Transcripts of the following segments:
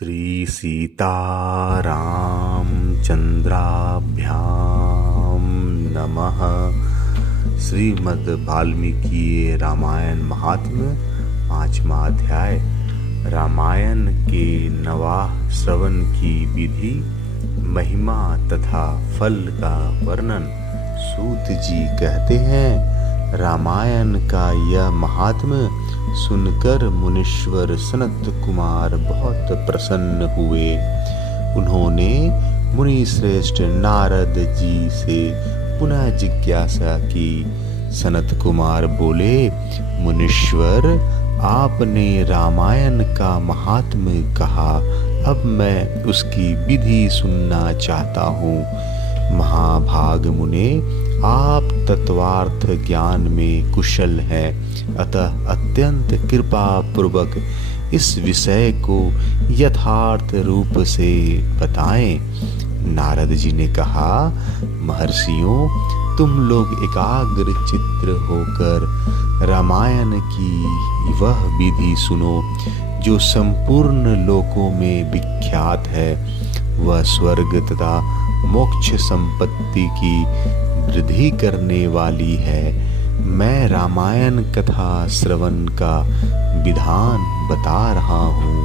श्री सीतारामचन्द्राभ्यां नमः। श्रीमद् वाल्मीकि रामायण महात्म्य 5वां अध्याय। रामायण के नवाह श्रवण की विधि, महिमा तथा फल का वर्णन। सूत जी कहते हैं, रामायण का यह महात्म्य सुनकर मुनीश्वर सनत कुमार बहुत प्रसन्न हुए। उन्होंने मुनि श्रेष्ठ नारद जी से पुनः जिज्ञासा की। सनत कुमार बोले, मुनीश्वर, आपने रामायण का महात्म्य कहा, अब मैं उसकी विधि सुनना चाहता हूँ। महाभाग मुने, आप तत्वार्थ ज्ञान में कुशल हैं, अतः अत्यंत कृपा पूर्वक इस विषय को यथार्थ रूप से बताएं। नारद जी ने कहा, महर्षियों, तुम लोग एकाग्र चित्त होकर रामायण की वह विधि सुनो जो संपूर्ण लोकों में विख्यात है। वह स्वर्ग तथा मोक्ष संपत्ति की वृद्धि करने वाली है। मैं रामायण कथा श्रवण का विधान बता रहा हूँ,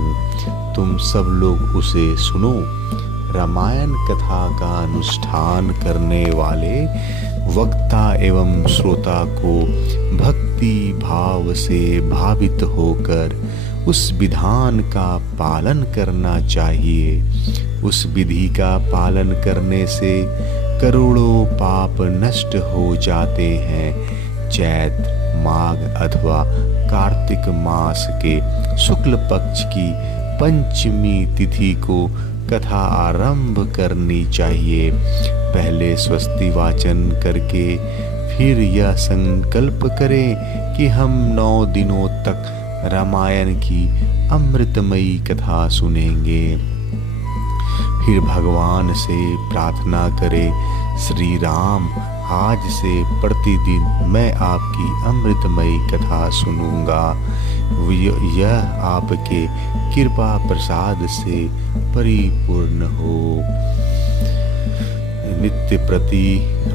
तुम सब लोग उसे सुनो। रामायण कथा का अनुष्ठान करने वाले वक्ता एवं श्रोता को भक्ति भाव से भावित होकर उस विधान का पालन करना चाहिए। उस विधि का पालन करने से करोड़ों पाप नष्ट हो जाते हैं। चैत, माघ अथवा कार्तिक मास के शुक्ल पक्ष की पंचमी तिथि को कथा आरंभ करनी चाहिए। पहले स्वस्ति वाचन करके फिर यह संकल्प करें कि हम 9 दिनों तक रामायण की अमृतमयी कथा सुनेंगे। फिर भगवान से प्रार्थना करें, श्री राम, आज से प्रतिदिन मैं आपकी अमृतमयी कथा सुनूंगा। यह आपके कृपा प्रसाद से परिपूर्ण हो। नित्य प्रति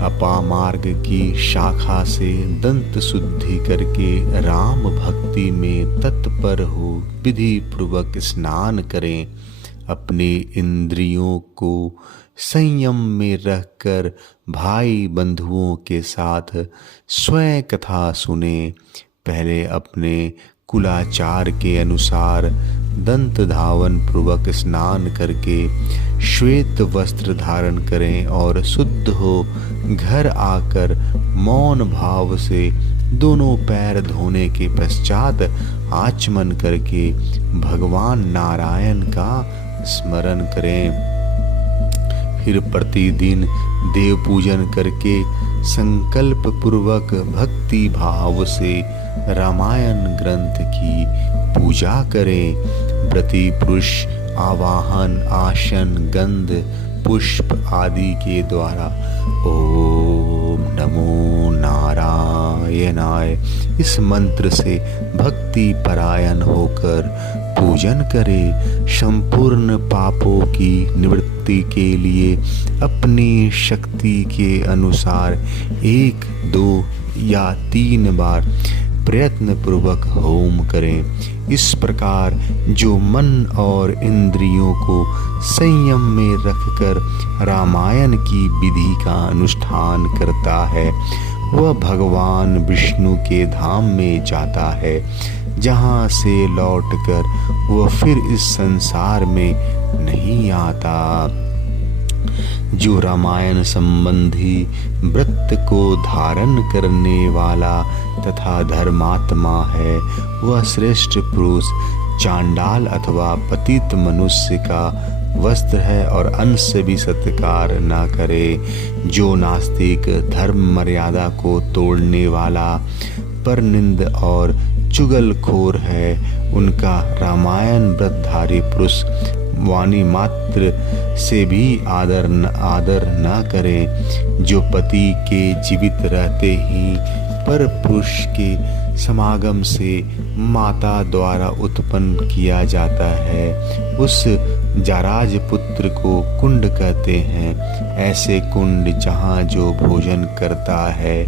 अपामार्ग की शाखा से दंत शुद्धि करके राम भक्ति में तत्पर हो विधि पूर्वक स्नान करें। अपने इंद्रियों को संयम में रखकर भाई बंधुओं के साथ स्वयं कथा सुने। पहले अपने कुलाचार के अनुसार दंत धावन पूर्वक स्नान करके श्वेत वस्त्र धारण करें और शुद्ध हो घर आकर मौन भाव से दोनों पैर धोने के पश्चात आचमन करके भगवान नारायण का स्मरण करें। फिर प्रतिदिन देव पूजन करके संकल्प पूर्वक भक्ति भाव से रामायण ग्रंथ की पूजा करें। व्रती पुरुष आवाहन, आसन, गंध, पुष्प आदि के द्वारा ओम नमो नारायणाय इस मंत्र से भक्ति परायण होकर पूजन करे। संपूर्ण पापों की निवृत्ति के लिए अपनी शक्ति के अनुसार 1, 2 या 3 बार प्रयत्न पूर्वक होम करें। इस प्रकार जो मन और इंद्रियों को संयम में रखकर रामायण की विधि का अनुष्ठान करता है, वह भगवान विष्णु के धाम में जाता है, जहाँ से लौटकर वह फिर इस संसार में नहीं आता। जो रामायण संबंधी व्रत को धारण करने वाला तथा धर्मात्मा है, वह श्रेष्ठ पुरुष चांडाल अथवा पतित मनुष्य का वस्त्र है और अन्न से भी सत्कार न करे। जो नास्तिक, धर्म मर्यादा को तोड़ने वाला, परनिंद और चुगलखोर है, उनका रामायण व्रतधारी पुरुष वाणी मात्र से भी आदर न करे। जो पति के जीवित रहते ही पर पुरुष के समागम से माता द्वारा उत्पन्न किया जाता है, उस जाराज पुत्र को कुंड कहते हैं। ऐसे कुंड जहाँ जो भोजन करता है,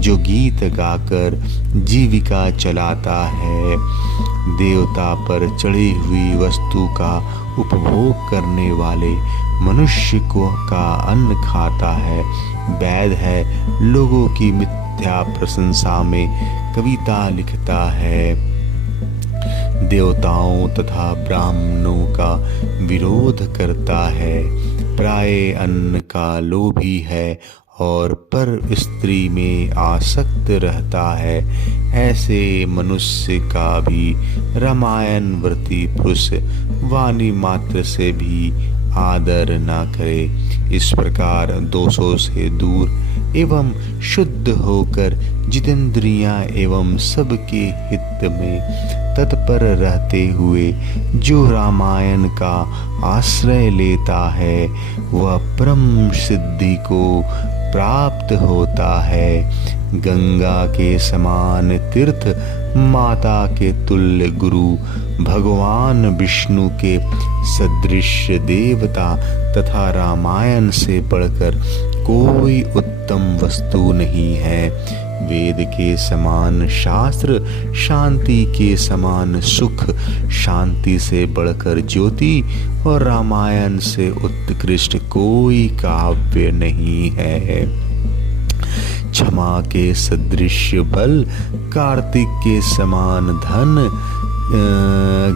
जो गीत गाकर जीविका चलाता है, देवता पर चढ़ी हुई वस्तु का उपभोग करने वाले मनुष्य को का अन्न खाता है, वैद है, लोगों की मिथ्या प्रशंसा में कविता लिखता है, देवताओं तथा ब्राह्मणों का विरोध करता है, प्राय अन्न का लोभी है और पर स्त्री में आसक्त रहता है। ऐसे मनुष्य का भी रामायण व्रती पुरुष वाणी मात्र से भी आदर न करे। इस प्रकार दोषों से दूर एवं शुद्ध होकर जितेंद्रियां एवं सबके हित में तत्पर रहते हुए जो रामायण का आश्रय लेता है, वह परम सिद्धि को प्राप्त होता है। गंगा के समान तीर्थ, माता के तुल्य गुरु, भगवान विष्णु के सदृश देवता तथा रामायण से बढ़कर कोई उत्तम वस्तु नहीं है। वेद के समान शास्त्र, शांति के समान सुख, शांति से बढ़कर ज्योति और रामायण से उत्कृष्ट कोई काव्य नहीं है। क्षमा के सदृश बल, कार्तिक के समान धन,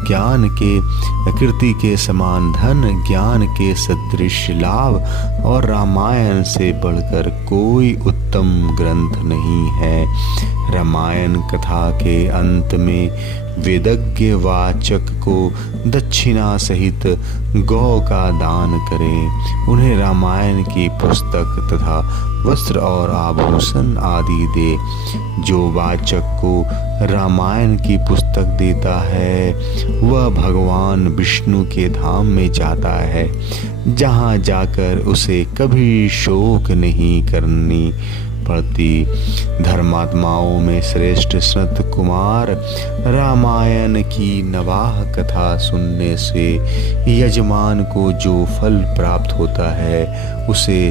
ज्ञान के कीर्ति के समान धन, ज्ञान के सदृश लाभ और रामायण से बढ़कर कोई उत्तम ग्रंथ नहीं है। रामायण कथा के अंत में वेदज्ञ वाचक को दक्षिणा सहित गौ का दान करें, उन्हें रामायण की पुस्तक तथा वस्त्र और आभूषण आदि दे। जो वाचक को रामायण की पुस्तक देता है, वह भगवान विष्णु के धाम में जाता है, जहाँ जाकर उसे कभी शोक नहीं करनी पड़ती। धर्मात्माओं में श्रेष्ठ सनत कुमार रामायण की नवाह कथा सुनने से यजमान को जो फल प्राप्त होता है, उसे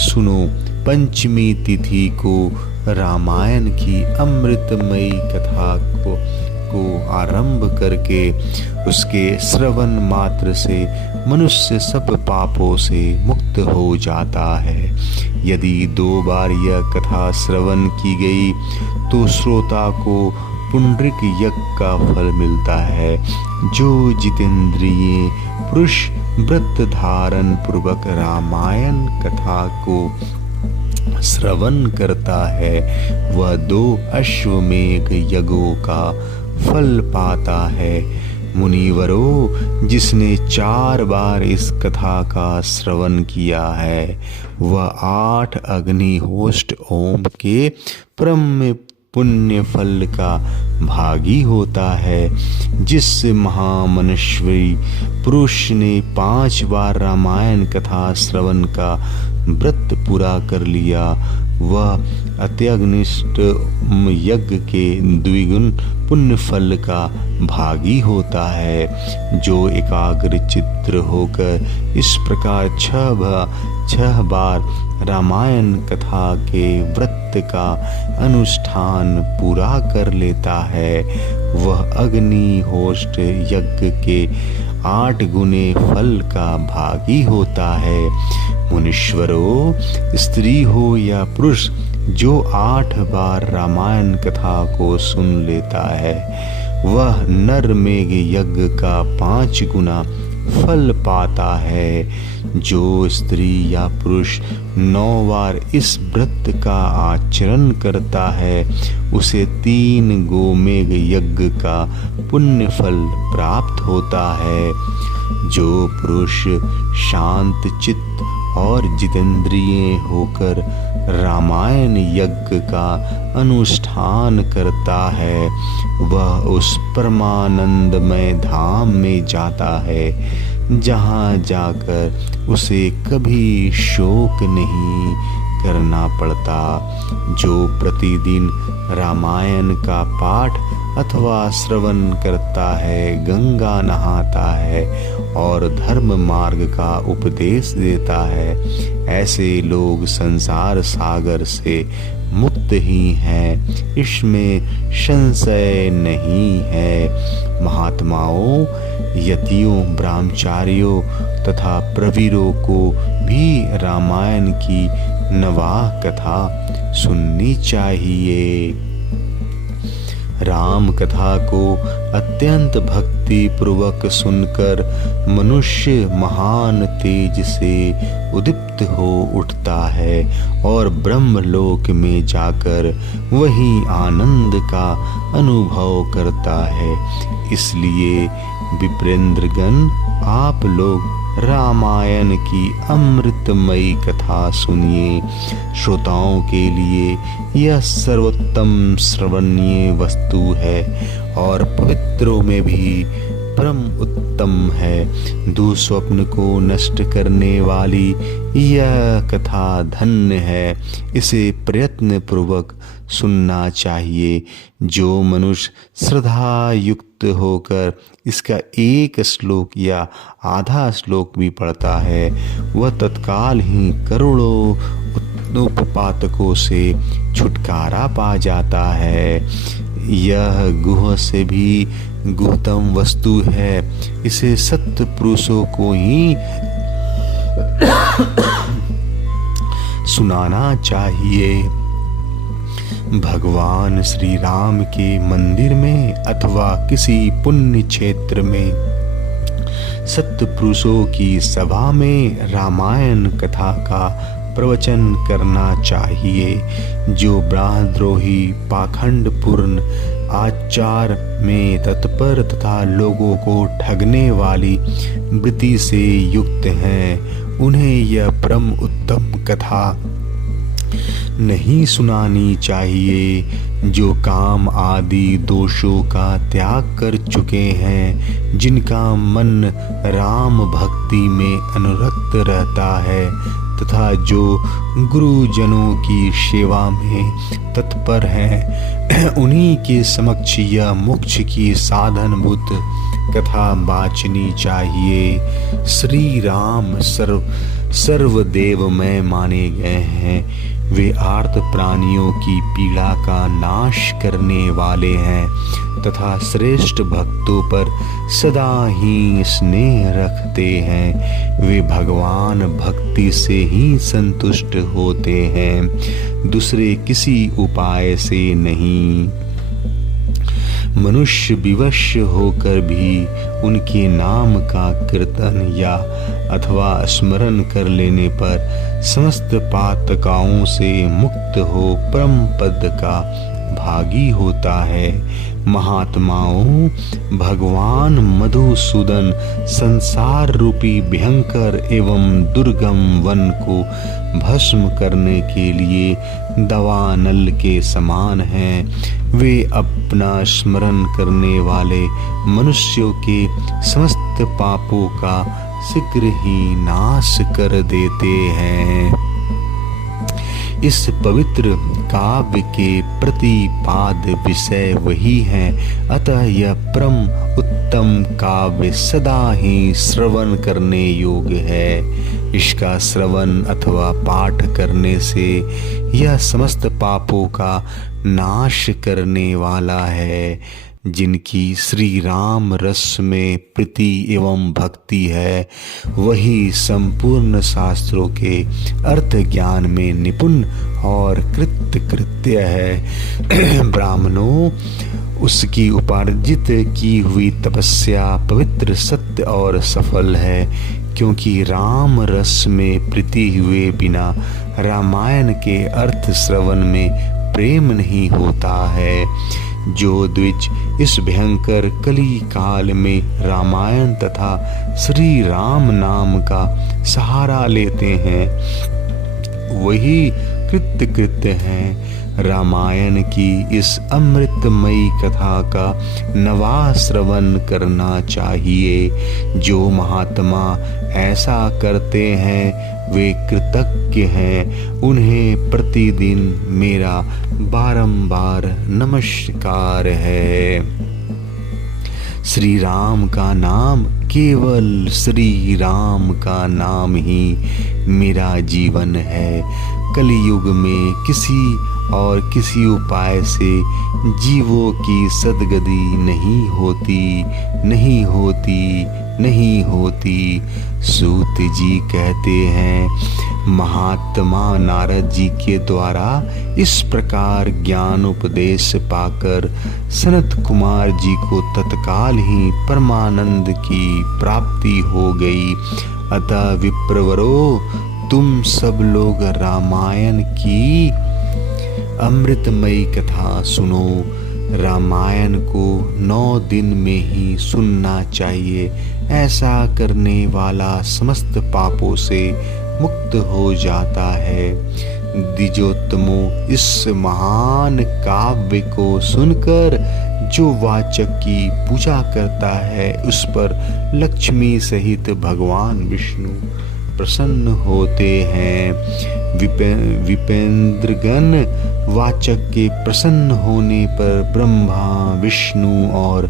सुनो। पंचमी तिथि को रामायण की अमृतमयी कथा को आरंभ करके उसके श्रवण मात्र से मनुष्य सब पापों से मुक्त हो जाता है। यदि 2 बार यह कथा श्रवण की गई तो श्रोता को पुंडरिक यज्ञ का फल मिलता है। जो जितेंद्रिय पुरुष व्रत धारण पूर्वक रामायण कथा को श्रवण करता है, वह 2 अश्वमेघ यज्ञों का फल पाता है। मुनिवरों, जिसने 4 बार इस कथा का श्रवण किया है, वह 8 अग्निहोत्र ओम के परम पुण्य फल का भागी होता है। जिस महामनुष्यी पुरुष ने 5 बार रामायण कथा श्रवण का व्रत पूरा कर लिया, वह अत्यग्निष्ट यज्ञ के द्विगुण पुण्य फल का भागी होता है। जो एकाग्र चित्र होकर इस प्रकार 6 बार रामायण कथा के व्रत का अनुष्ठान पूरा कर लेता है, वह अग्निहोत्र यज्ञ के 8 गुने फल का भागी होता है। मुनीश्वरों, स्त्री हो या पुरुष, जो 8 बार रामायण कथा को सुन लेता है, वह नर मेघ यज्ञ का 5 गुना फल पाता है। जो स्त्री या पुरुष 9 बार इस व्रत का आचरण करता है, उसे 3 गोमेघ यज्ञ का पुण्य फल प्राप्त होता है। जो पुरुष शांत चित्त और जितेंद्रिय होकर रामायण यज्ञ का अनुष्ठान करता है, वह उस परमानंदमय धाम में जाता है, जहाँ जाकर उसे कभी शोक नहीं करना पड़ता। जो प्रतिदिन रामायण का पाठ अथवा श्रवण करता है, गंगा नहाता है और धर्म मार्ग का उपदेश देता है, ऐसे लोग संसार सागर से मुक्त ही हैं, इसमें संशय नहीं है। महात्माओं, यतियों, ब्रह्मचारियों तथा प्रवीरों को भी रामायण की नवाह कथा सुननी चाहिए। राम कथा को अत्यंत भक्ति पूर्वक सुनकर मनुष्य महान तेज से उद्दीप्त हो उठता है और ब्रह्मलोक में जाकर वही आनंद का अनुभव करता है। इसलिए विप्रेंद्रगण, आप लोग रामायण की अमृतमयी कथा सुनिए। श्रोताओं के लिए यह सर्वोत्तम श्रवणीय वस्तु है और पवित्रों में भी परम उत्तम है। दुःस्वप्न को नष्ट करने वाली यह कथा धन्य है, इसे प्रयत्न पूर्वक सुनना चाहिए। जो मनुष्य श्रद्धा युक्त होकर इसका एक श्लोक या आधा श्लोक भी पढ़ता है, वह तत्काल ही करोड़ों उपपातकों से छुटकारा पा जाता है। यह गुह से भी गुहतम वस्तु है, इसे सत्य पुरुषों को ही सुनाना चाहिए। भगवान श्री राम के मंदिर में अथवा किसी पुण्य क्षेत्र में सत्य पुरुषों की सभा में रामायण कथा का प्रवचन करना चाहिए। जो ब्राह्मद्रोही, पाखंड पूर्ण आचार में तत्पर तथा लोगों को ठगने वाली वृत्ति से युक्त हैं, उन्हें यह परम उत्तम कथा नहीं सुनानी चाहिए। जो काम आदि दोषों का त्याग कर चुके हैं, जिनका मन राम भक्ति में अनुरक्त रहता है तथा जो गुरुजनों की सेवा में तत्पर हैं, उन्हीं के समक्ष यह मोक्ष की साधनभूत कथा वाचनी चाहिए। श्री राम सर्वदेवमय माने गए हैं। वे आर्त प्राणियों की पीड़ा का नाश करने वाले हैं तथा श्रेष्ठ भक्तों पर सदा ही स्नेह रखते हैं। वे भगवान भक्ति से ही संतुष्ट होते हैं, दूसरे किसी उपाय से नहीं। मनुष्य विवश होकर भी उनके नाम का कीर्तन या अथवा स्मरण कर लेने पर समस्त पातकाओं से मुक्त हो परम पद का भागी होता है। महात्माओं, भगवान मधुसूदन संसार रूपी भयंकर एवं दुर्गम वन को भस्म करने के लिए दवानल के समान हैं। वे अपना स्मरण करने वाले मनुष्यों के समस्त पापों का शीघ्र ही नाश कर देते हैं। इस पवित्र काव्य के प्रतिपाद विषय वही हैं, अतः यह परम उत्तम काव्य सदा ही श्रवण करने योग्य है। इसका श्रवण अथवा पाठ करने से यह समस्त पापों का नाश करने वाला है। जिनकी श्री राम रस में प्रीति एवं भक्ति है, वही संपूर्ण शास्त्रों के अर्थ ज्ञान में निपुण और कृत्य है। ब्राह्मणों, उसकी उपार्जित की हुई तपस्या पवित्र, सत्य और सफल है, क्योंकि राम रस में प्रीति हुए बिना रामायण के अर्थ श्रवण में प्रेम नहीं होता है। जो द्विज इस भयंकर कली काल में रामायण तथा श्री राम नाम का सहारा लेते हैं, वही कृत्य हैं। रामायण की इस अमृतमयी कथा का नवा श्रवण करना चाहिए। जो महात्मा ऐसा करते हैं वे कृतज्ञ हैं। उन्हें प्रतिदिन मेरा बारंबार नमस्कार है। श्री राम का नाम, केवल श्री राम का नाम ही मेरा जीवन है। कलयुग में किसी उपाय से जीवों की सद्गति नहीं होती। सूत जी कहते हैं, महात्मा नारद जी के द्वारा इस प्रकार ज्ञान उपदेश पाकर सनत कुमार जी को तत्काल ही परमानंद की प्राप्ति हो गई। अतः विप्रवरो, तुम सब लोग रामायण की अमृतमयी कथा सुनो। रामायण को 9 दिन में ही सुनना चाहिए। ऐसा करने वाला समस्त पापों से मुक्त हो जाता है। द्विजोत्तमो, इस महान काव्य को सुनकर जो वाचक की पूजा करता है उस पर लक्ष्मी सहित भगवान विष्णु प्रसन्न होते हैं। विपेंद्रगण, वाचक के प्रसन्न होने पर ब्रह्मा, विष्णु और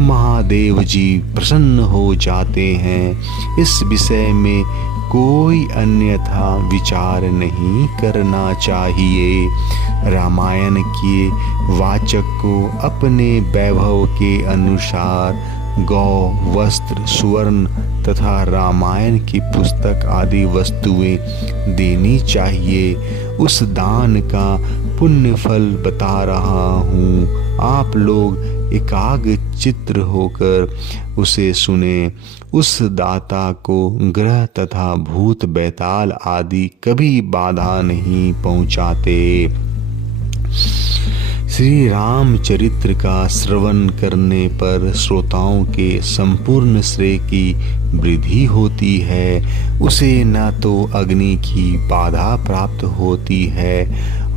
महादेव जी प्रसन्न हो जाते हैं। इस विषय में कोई अन्यथा विचार नहीं करना चाहिए। रामायण के वाचक को अपने वैभव के अनुसार गौ, वस्त्र, सुवर्ण तथा रामायण की पुस्तक आदि वस्तुएं देनी चाहिए। उस दान का पुण्य फल बता रहा हूँ। आप लोग एकाग्रचित्त होकर उसे सुने। उस दाता को ग्रह तथा भूत बैताल आदि कभी बाधा नहीं पहुँचाते। श्री रामचरित्र का श्रवण करने पर श्रोताओं के संपूर्ण श्रेय की वृद्धि होती है। उसे न तो अग्नि की बाधा प्राप्त होती है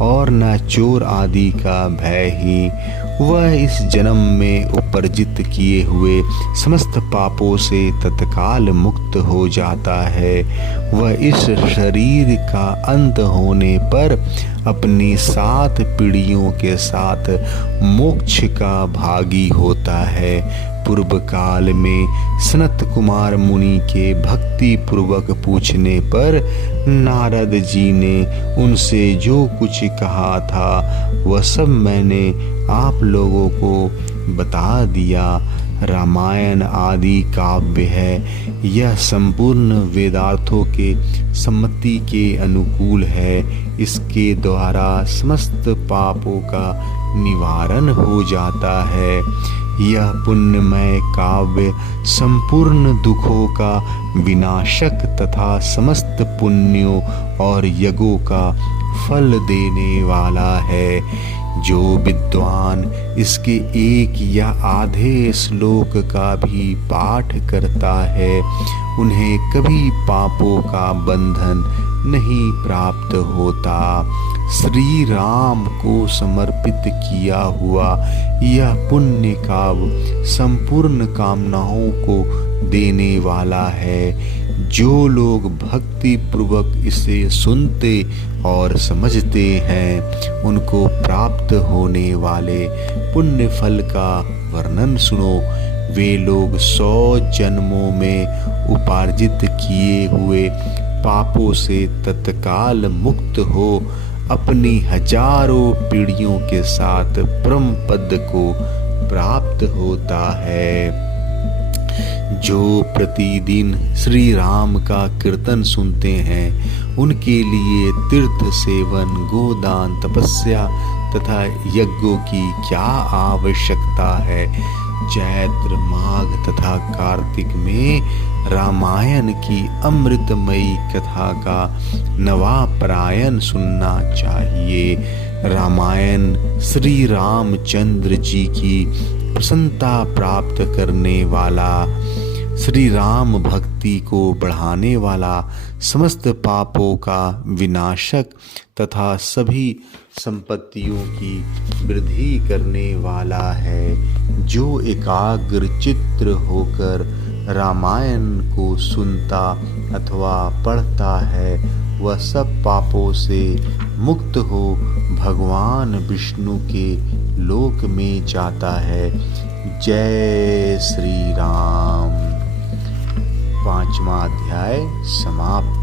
और न चोर आदि का भय ही। वह इस जन्म में उपर्जित किए हुए समस्त पापों से तत्काल मुक्त हो जाता है। वह इस शरीर का अंत होने पर अपनी 7 पीढ़ियों के साथ मोक्ष का भागी होता है। पूर्व काल में सनत कुमार मुनि के भक्ति पूर्वक पूछने पर नारद जी ने उनसे जो कुछ कहा था वह सब मैंने आप लोगों को बता दिया। रामायण आदि काव्य है। यह संपूर्ण वेदार्थों के सम्मति के अनुकूल है। इसके द्वारा समस्त पापों का निवारण हो जाता है। यह पुण्यमय काव्य संपूर्ण दुखों का विनाशक तथा समस्त पुण्यों और यज्ञों का फल देने वाला है। जो विद्वान इसके एक या आधे श्लोक का भी पाठ करता है उन्हें कभी पापों का बंधन नहीं प्राप्त होता। श्री राम को समर्पित किया हुआ यह पुण्य काव्य संपूर्ण कामनाओं को देने वाला है। जो लोग भक्ति पूर्वक इसे सुनते और समझते हैं उनको प्राप्त होने वाले पुण्य फल का वर्णन सुनो। वे लोग 100 जन्मों में उपार्जित किए हुए पापों से तत्काल मुक्त हो अपनी हजारों पीढ़ियों के साथ परम पद को प्राप्त होता है। जो प्रतिदिन श्री राम का कीर्तन सुनते हैं उनके लिए तीर्थ सेवन, गोदान, तपस्या तथा यज्ञों की क्या आवश्यकता है। चैत्र, माघ तथा कार्तिक में रामायण की अमृतमयी कथा का नवापरायण सुनना चाहिए। रामायण श्री रामचंद्र जी की प्रसन्नता प्राप्त करने वाला श्री राम भक्ति को बढ़ाने वाला, समस्त पापों का विनाशक तथा सभी संपत्तियों की वृद्धि करने वाला है। जो एकाग्र चित्त होकर रामायण को सुनता अथवा पढ़ता है, वह सब पापों से मुक्त हो भगवान विष्णु के लोक में जाता है। जय श्री राम। 5वां अध्याय समाप्त।